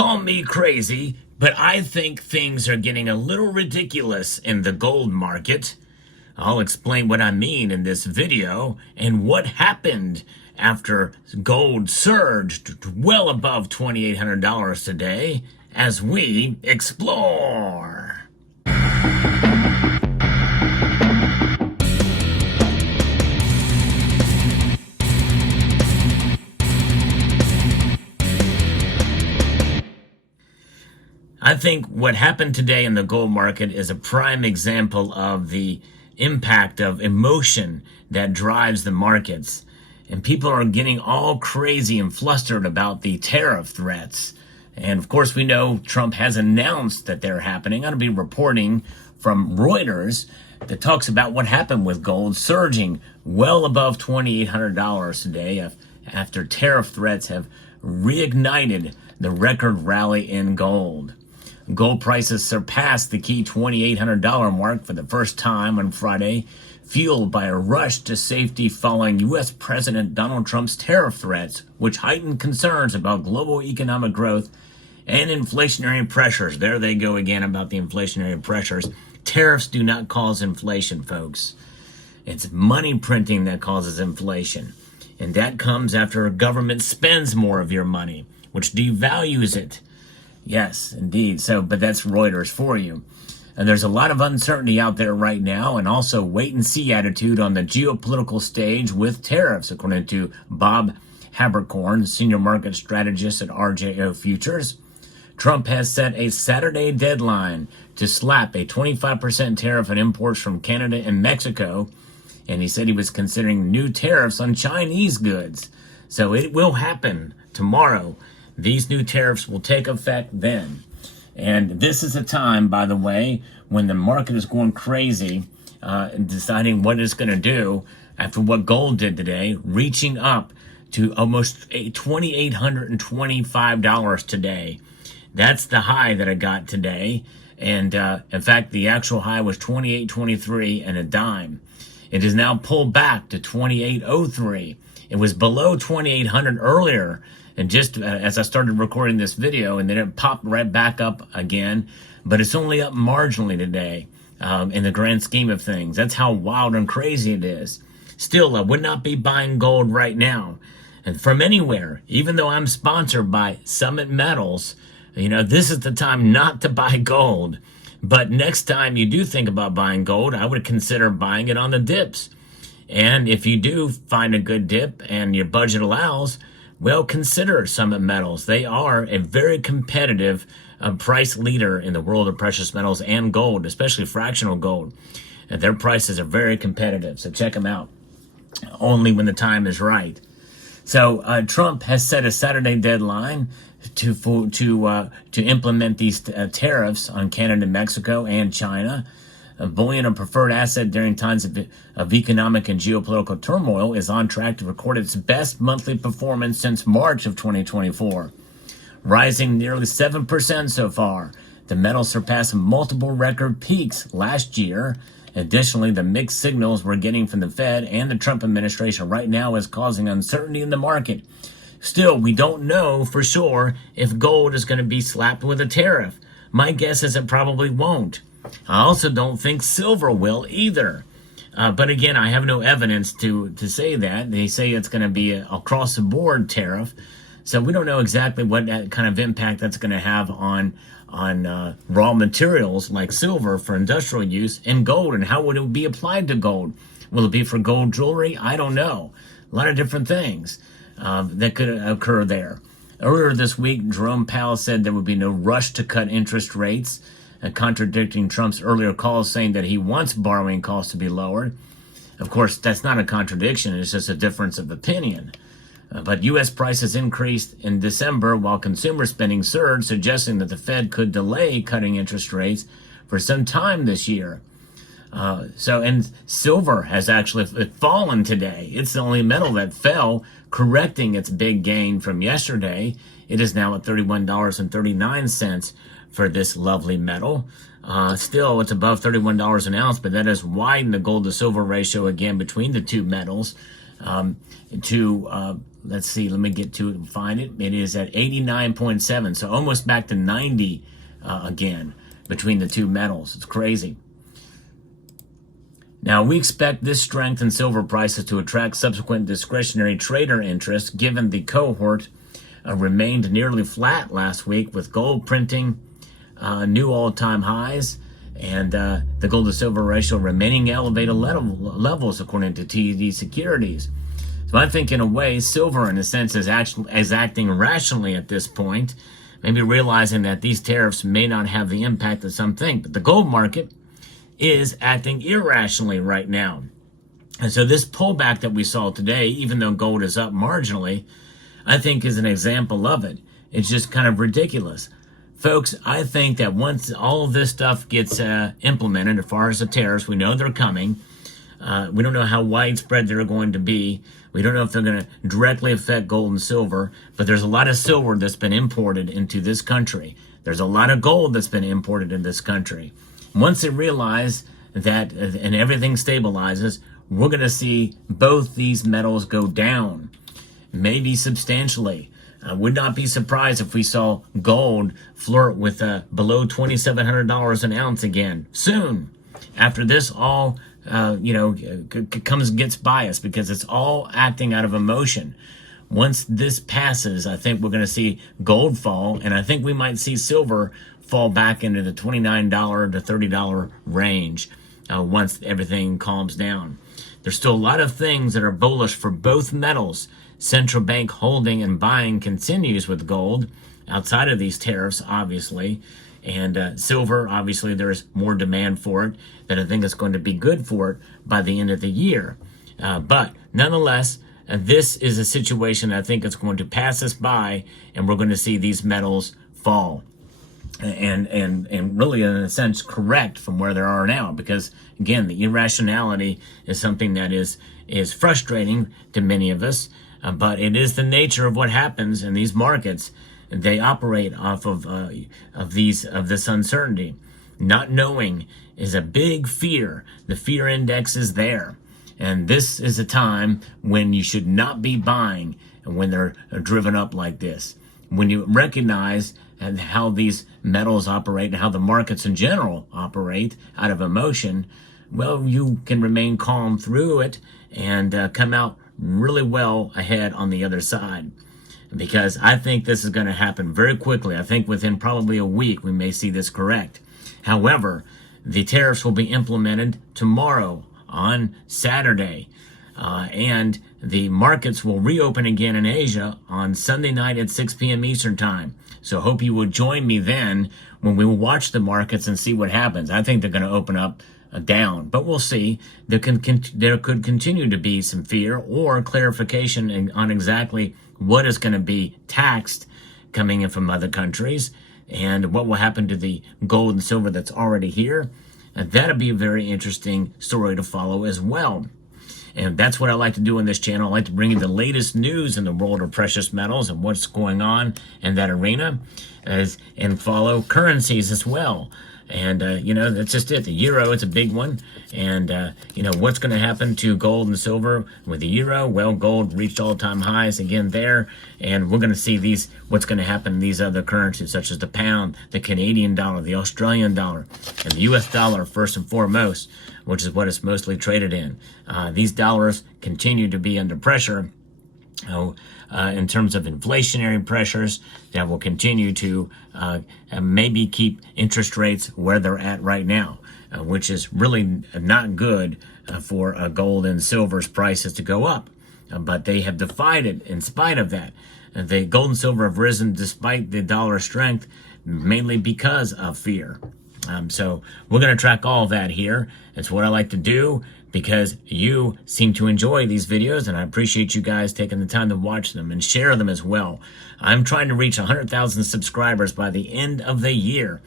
Call me crazy, but I think things are getting a little ridiculous in the gold market. I'll explain what I mean in this video and what happened after gold surged well above $2,800 today as we explore. I think what happened today in the gold market is a prime example of the impact of emotion that drives the markets. And people are getting all crazy and flustered about the tariff threats. And of course, we know Trump has announced that they're happening. I'm going to be reporting from Reuters that talks about what happened with gold surging well above $2,800 today after tariff threats have reignited the record rally in gold. Gold prices surpassed the key $2,800 mark for the first time on Friday, fueled by a rush to safety following U.S. President Donald Trump's tariff threats, which heightened concerns about global economic growth and inflationary pressures. There they go again about the inflationary pressures. Tariffs do not cause inflation, folks. It's money printing that causes inflation. And that comes after a government spends more of your money, which devalues it. Yes, indeed. But that's Reuters for you. And there's a lot of uncertainty out there right now, and also wait-and-see attitude on the geopolitical stage with tariffs, according to Bob Habercorn, senior market strategist at RJO Futures. Trump has set a Saturday deadline to slap a 25% tariff on imports from Canada and Mexico, and he said he was considering new tariffs on Chinese goods. So it will happen tomorrow. These new tariffs will take effect then. And this is a time, by the way, when the market is going crazy and deciding what it's going to do after what gold did today, reaching up to almost $2,825 today. That's the high that I got today. And in fact, the actual high was $2,823 and a dime. It is now pulled back to $2,803. It was below 2,800 earlier. And just as I started recording this video, and then it popped right back up again, but it's only up marginally today in the grand scheme of things. That's how wild and crazy it is. Still, I would not be buying gold right now. And from anywhere, even though I'm sponsored by Summit Metals, this is the time not to buy gold. But next time you do think about buying gold, I would consider buying it on the dips. And if you do find a good dip and your budget allows, well, consider Summit Metals. They are a very competitive price leader in the world of precious metals and gold, especially fractional gold. And their prices are very competitive, so check them out. Only when the time is right. So Trump has set a Saturday deadline to implement these tariffs on Canada, Mexico, and China. Bullion, a preferred asset during times of economic and geopolitical turmoil, is on track to record its best monthly performance since March of 2024, rising nearly 7% so far. The metal surpassed multiple record peaks last year. Additionally, the mixed signals we're getting from the Fed and the Trump administration right now is causing uncertainty in the market. Still, we don't know for sure if gold is going to be slapped with a tariff. My guess is it probably won't. I also don't think silver will either. But again, I have no evidence to say that. They say it's going to be an across-the-board tariff. So we don't know exactly what kind of impact that's going to have on raw materials like silver for industrial use and gold, and how would it be applied to gold? Will it be for gold jewelry? I don't know. A lot of different things that could occur there. Earlier this week, Jerome Powell said there would be no rush to cut interest rates, contradicting Trump's earlier calls saying that he wants borrowing costs to be lowered. Of course, that's not a contradiction. It's just a difference of opinion. But U.S. prices increased in December while consumer spending surged, suggesting that the Fed could delay cutting interest rates for some time this year. And silver has actually fallen today. It's the only metal that fell, correcting its big gain from yesterday. It is now at $31.39 for this lovely metal. Still, it's above $31 an ounce, but that has widened the gold to silver ratio again between the two metals. let's see, let me get to it and find it. It is at 89.7, so almost back to 90 again between the two metals. It's crazy. Now, we expect this strength in silver prices to attract subsequent discretionary trader interest, given the cohort remained nearly flat last week, with gold printing new all-time highs, and the gold to silver ratio remaining elevated levels, according to TD Securities. So I think, in a way, silver, in a sense, is acting rationally at this point, maybe realizing that these tariffs may not have the impact that some think. But the gold market is acting irrationally right now. And so this pullback that we saw today, even though gold is up marginally, I think is an example of it. It's just kind of ridiculous. Folks, I think that once all of this stuff gets implemented, as far as the tariffs, we know they're coming. We don't know how widespread they're going to be. We don't know if they're going to directly affect gold and silver, but there's a lot of silver that's been imported into this country. There's a lot of gold that's been imported in this country. Once they realize that and everything stabilizes, we're going to see both these metals go down, maybe substantially. I would not be surprised if we saw gold flirt with below $2,700 an ounce again soon, after this all gets by us, because it's all acting out of emotion. Once this passes, I think we're going to see gold fall, and I think we might see silver fall back into the $29 to $30 range once everything calms down. There's still a lot of things that are bullish for both metals. Central bank holding and buying continues with gold outside of these tariffs, obviously. And silver, obviously, there's more demand for it that I think is going to be good for it by the end of the year. But nonetheless, this is a situation I think it's going to pass us by, and we're going to see these metals fall. And really, in a sense, correct from where they are now, because again, the irrationality is something that is frustrating to many of us, but it is the nature of what happens in these markets. They operate off of this uncertainty. Not knowing is a big fear. The fear index is there, and this is a time when you should not be buying, and when they're driven up like this. When you recognize how these metals operate and how the markets in general operate out of emotion, well, you can remain calm through it and come out really well ahead on the other side. Because I think this is going to happen very quickly. I think within probably a week we may see this correct. However, the tariffs will be implemented tomorrow on Saturday. And the markets will reopen again in Asia on Sunday night at 6 p.m. Eastern Time. So hope you will join me then when we will watch the markets and see what happens. I think they're going to open up down, but we'll see. There could continue to be some fear or clarification on exactly what is going to be taxed coming in from other countries, and what will happen to the gold and silver that's already here. And that'll be a very interesting story to follow as well. And that's what I like to do on this channel. I like to bring you the latest news in the world of precious metals and what's going on in that arena, and follow currencies as well. And, that's just it. The euro, it's a big one. And, what's going to happen to gold and silver with the euro? Well, gold reached all-time highs again there. And we're going to see what's going to happen in these other currencies, such as the pound, the Canadian dollar, the Australian dollar, and the U.S. dollar, first and foremost, which is what it's mostly traded in. These dollars continue to be under pressure. In terms of inflationary pressures that will continue to maybe keep interest rates where they're at right now, which is really not good for gold and silver's prices to go up. But they have defied it in spite of that. The gold and silver have risen despite the dollar strength, mainly because of fear. So we're going to track all of that here. It's what I like to do, because you seem to enjoy these videos, and I appreciate you guys taking the time to watch them and share them as well. I'm trying to reach 100,000 subscribers by the end of the year.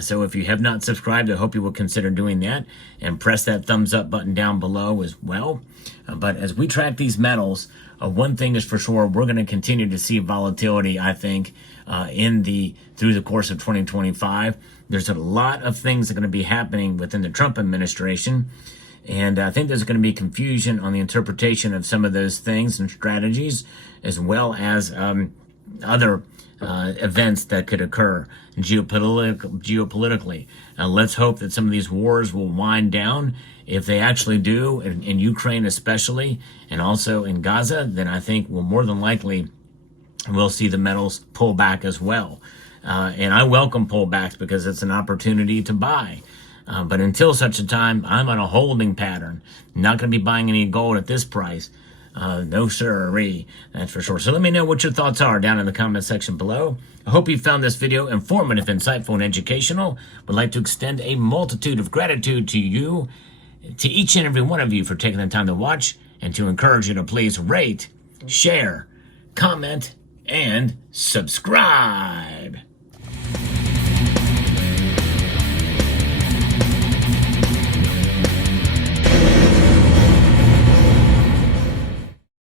So if you have not subscribed, I hope you will consider doing that, and press that thumbs up button down below as well. But as we track these metals, one thing is for sure, we're going to continue to see volatility, I think, through the course of 2025. There's a lot of things that are going to be happening within the Trump administration. And I think there's going to be confusion on the interpretation of some of those things and strategies, as well as other events that could occur geopolitically. Let's hope that some of these wars will wind down. If they actually do, in Ukraine especially, and also in Gaza, then I think we'll more than likely we'll see the metals pull back as well. And I welcome pullbacks because it's an opportunity to buy. But until such a time, I'm on a holding pattern. Not going to be buying any gold at this price. No sirree, that's for sure. So let me know what your thoughts are down in the comment section below. I hope you found this video informative, insightful, and educational. Would like to extend a multitude of gratitude to you, to each and every one of you, for taking the time to watch, and to encourage you to please rate, share, comment, and subscribe.